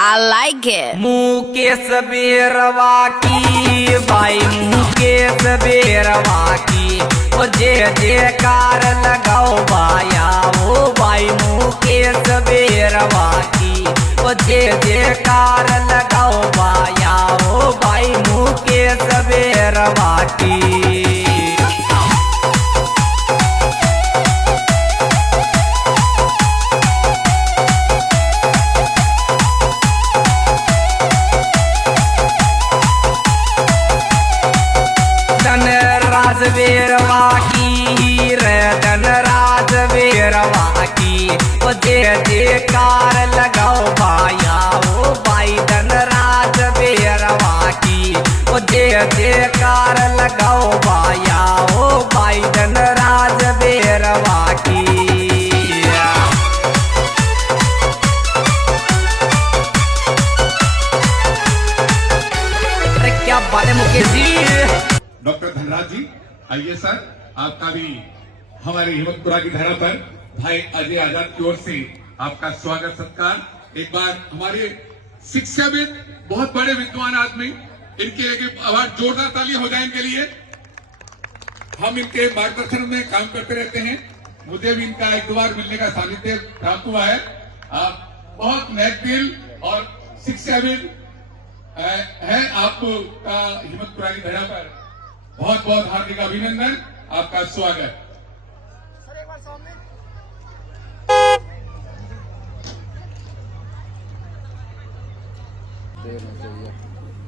I like it. Mukesh बेरवा की भाई मुकेश बेरवा की ओ जे जयकार लगाओ भाया वो भाई मुकेश बेरवा की ओ जे जयकार लगाओ भाया वो भाई मुकेश बेरवा की। धनराज बेरवा की रे धनराज बेरवा की ओ जे जयकार लगाओ भाया ओ भाई धनराज बेरवा की ओ जे जयकार लगाओ भाया ओ भाई धनराज बेरवा की। अरे क्या बात है मुकेश जी। डॉक्टर धनराज जी आइए सर, आपका भी हमारे हिम्मतपुरा की धरा पर भाई अजय आजाद की ओर से आपका स्वागत सत्कार। एक बार हमारे शिक्षाविद बहुत बड़े विद्वान आदमी, इनके एक आवाज जोरदार ताली हो जाए इनके लिए। हम इनके मार्गदर्शन में काम करते रहते हैं, मुझे भी इनका एक दो बार मिलने का सानिध्य प्राप्त हुआ है। आप बहुत नेक दिल और शिक्षाविद है, आपका हिम्मतपुरा की धरा पर बहुत बहुत हार्दिक अभिनंदन, आपका स्वागत।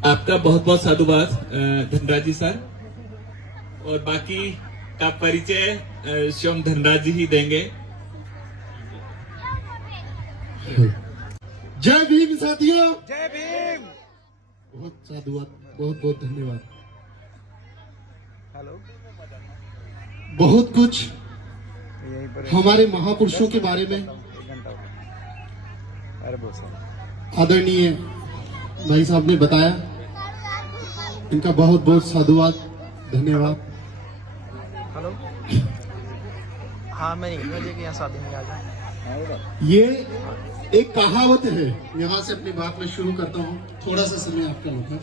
आपका बहुत बहुत साधुवाद धनराज जी सर, और बाकी का परिचय स्वयं धनराज जी ही देंगे। जय भीम साथियों, जय भीम। बहुत साधुवाद, बहुत बहुत धन्यवाद। हेलो। बहुत कुछ हमारे महापुरुषों के बारे में आदरणीय भाई साहब ने बताया, इनका बहुत बहुत साधुवाद, धन्यवाद। हेलो। हाँ मैं मुझे यहाँ शादी में आ जाए। ये एक कहावत है, यहाँ से अपनी बात में शुरू करता हूँ, थोड़ा सा समय आपका होगा,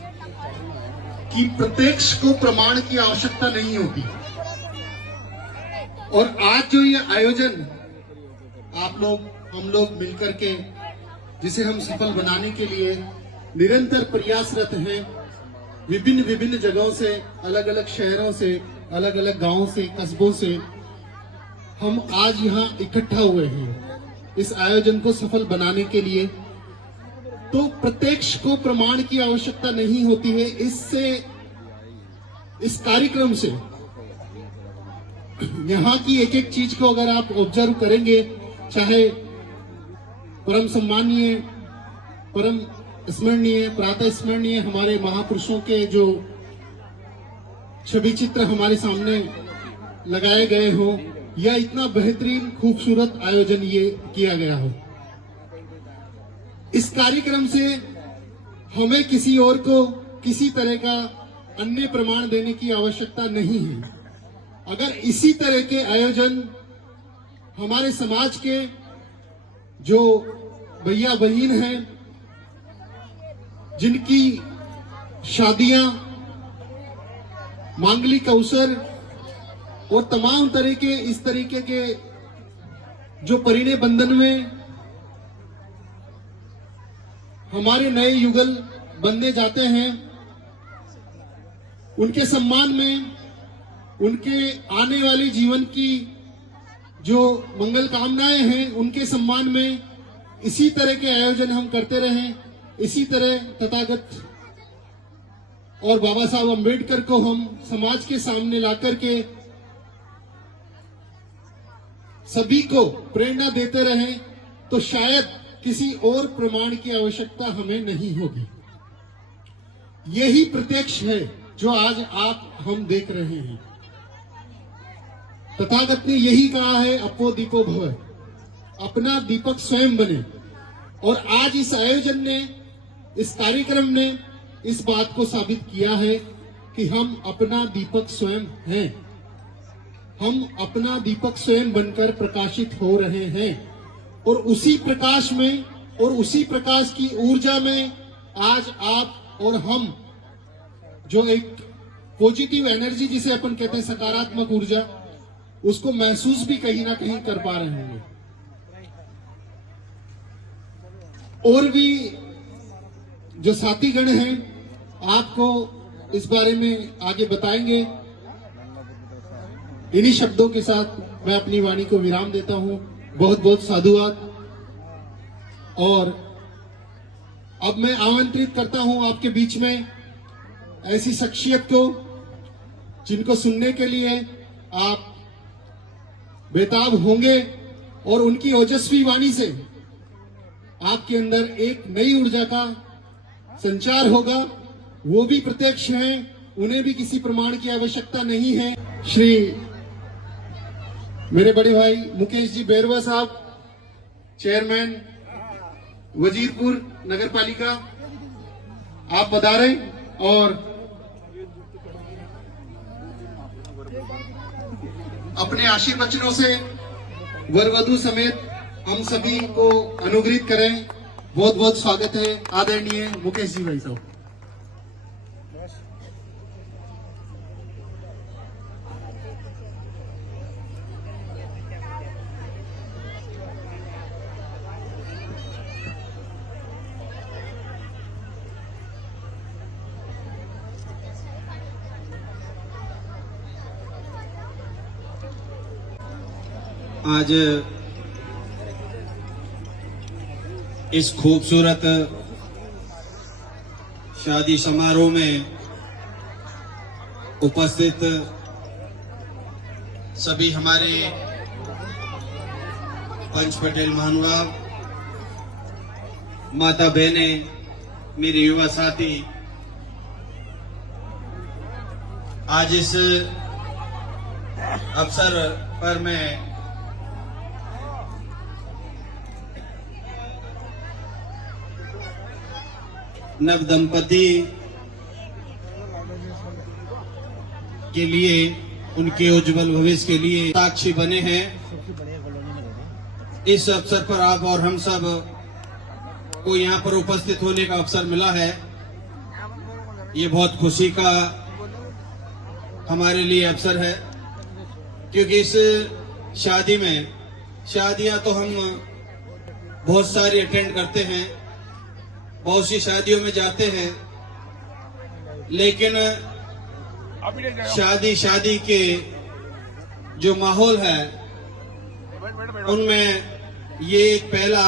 कि प्रत्यक्ष को प्रमाण की आवश्यकता नहीं होती। और आज जो ये आयोजन आप लोग हम लोग मिलकर के जिसे हम सफल बनाने के लिए निरंतर प्रयासरत हैं, विभिन्न विभिन्न जगहों से, अलग अलग शहरों से, अलग अलग गांवों से, कस्बों से हम आज यहाँ इकट्ठा हुए हैं इस आयोजन को सफल बनाने के लिए। तो प्रत्यक्ष को प्रमाण की आवश्यकता नहीं होती है। इससे, इस कार्यक्रम से यहाँ की एक एक चीज को अगर आप ऑब्जर्व करेंगे, चाहे परम सम्मानीय, परम स्मरणीय, प्रातः स्मरणीय हमारे महापुरुषों के जो छवि चित्र हमारे सामने लगाए गए हो, या इतना बेहतरीन खूबसूरत आयोजन ये किया गया हो, इस कार्यक्रम से हमें किसी और को किसी तरह का अन्य प्रमाण देने की आवश्यकता नहीं है। अगर इसी तरह के आयोजन हमारे समाज के जो भैया बहन हैं, जिनकी शादियां, मांगलिक अवसर और तमाम तरह के इस तरीके के जो परिणय बंधन में हमारे नए युगल बनने जाते हैं, उनके सम्मान में, उनके आने वाले जीवन की जो मंगल कामनाएं हैं, उनके सम्मान में इसी तरह के आयोजन हम करते रहें। इसी तरह तथागत और बाबा साहब अम्बेडकर को हम समाज के सामने लाकर के सभी को प्रेरणा देते रहें, तो शायद किसी और प्रमाण की आवश्यकता हमें नहीं होगी। यही प्रत्यक्ष है जो आज आप हम देख रहे हैं। तथागत ने यही कहा है, अपो दीपो भव, अपना दीपक स्वयं बने। और आज इस आयोजन ने, इस कार्यक्रम ने इस बात को साबित किया है कि हम अपना दीपक स्वयं हैं। हम अपना दीपक स्वयं बनकर प्रकाशित हो रहे हैं, और उसी प्रकाश में और उसी प्रकाश की ऊर्जा में आज आप और हम जो एक पॉजिटिव एनर्जी जिसे अपन कहते हैं सकारात्मक ऊर्जा, उसको महसूस भी कहीं ना कहीं कर पा रहे होंगे। और भी जो साथीगण हैं आपको इस बारे में आगे बताएंगे। इन्हीं शब्दों के साथ मैं अपनी वाणी को विराम देता हूं। बहुत बहुत साधुवाद। और अब मैं आमंत्रित करता हूं आपके बीच में ऐसी शख्सियत को जिनको सुनने के लिए आप बेताब होंगे और उनकी ओजस्वी वाणी से आपके अंदर एक नई ऊर्जा का संचार होगा। वो भी प्रत्यक्ष हैं, उन्हें भी किसी प्रमाण की आवश्यकता नहीं है। श्री मेरे बड़े भाई मुकेश जी बैरवा साहब, चेयरमैन वजीरपुर नगर पालिका, आप पधारें और अपने आशीर्वचनों से वर वधू समेत हम सभी को अनुग्रहित करें। बहुत बहुत स्वागत है आदरणीय मुकेश जी भाई साहब। आज इस खूबसूरत शादी समारोह में उपस्थित सभी हमारे पंच पटेल महानुभाव, माता बहनें, मेरे युवा साथी, आज इस अवसर पर मैं नव दंपति के लिए, उनके उज्जवल भविष्य के लिए साक्षी बने हैं। इस अवसर पर आप और हम सब को यहाँ पर उपस्थित होने का अवसर मिला है। ये बहुत खुशी का हमारे लिए अवसर है, क्योंकि इस शादी में, शादियां तो हम बहुत सारी अटेंड करते हैं, बहुत सी शादियों में जाते हैं, लेकिन शादी के जो माहौल है उनमें ये एक पहला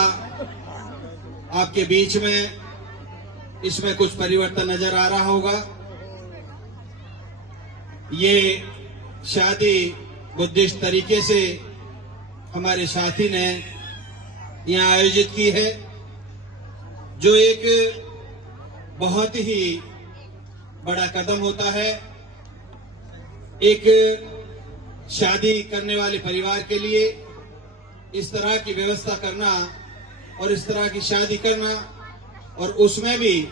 आपके बीच में, इसमें कुछ परिवर्तन नजर आ रहा होगा। ये शादी बुद्धिस्ट तरीके से हमारे साथी ने यहाँ आयोजित की है, जो एक बहुत ही बड़ा कदम होता है एक शादी करने वाले परिवार के लिए। इस तरह की व्यवस्था करना और इस तरह की शादी करना, और उसमें भी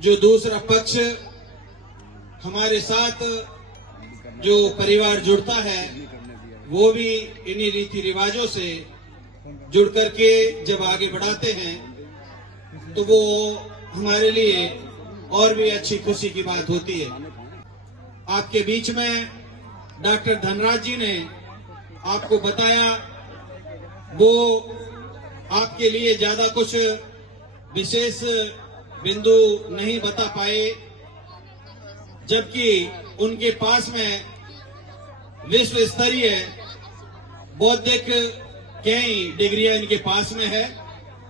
जो दूसरा पक्ष हमारे साथ जो परिवार जुड़ता है, वो भी इन्हीं रीति रिवाजों से जुड़ करके जब आगे बढ़ाते हैं, तो वो हमारे लिए और भी अच्छी खुशी की बात होती है। आपके बीच में डॉक्टर धनराज जी ने आपको बताया, वो आपके लिए ज्यादा कुछ विशेष बिंदु नहीं बता पाए, जबकि उनके पास में विश्व स्तरीय बौद्धिक कई डिग्रियां इनके पास में है।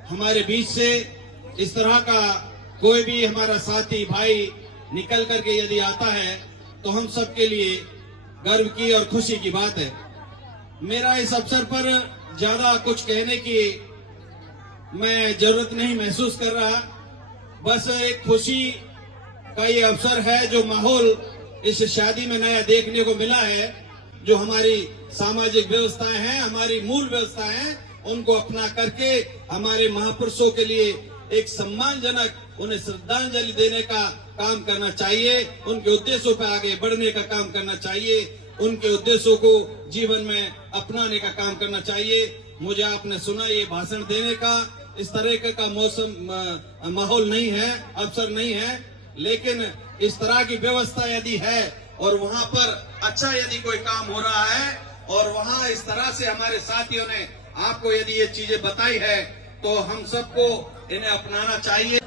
हमारे बीच से इस तरह का कोई भी हमारा साथी भाई निकल करके यदि आता है तो हम सबके लिए गर्व की और खुशी की बात है। मेरा इस अवसर पर ज्यादा कुछ कहने की मैं जरूरत नहीं महसूस कर रहा, बस एक खुशी का ये अवसर है। जो माहौल इस शादी में नया देखने को मिला है, जो हमारी सामाजिक व्यवस्थाएं हैं, हमारी मूल व्यवस्थाएं, उनको अपना करके हमारे महापुरुषों के लिए एक सम्मानजनक उन्हें श्रद्धांजलि देने का काम करना चाहिए, उनके उद्देश्यों पर आगे बढ़ने का काम करना चाहिए, उनके उद्देश्यों को जीवन में अपनाने का काम करना चाहिए। मुझे आपने सुना ये भाषण देने का इस तरह का माहौल नहीं है, अवसर नहीं है, लेकिन इस तरह की व्यवस्था यदि है और वहां पर अच्छा यदि कोई काम हो रहा है और वहां इस तरह से हमारे साथियों ने आपको यदि ये चीजें बताई है तो हम सबको इन्हें अपनाना चाहिए।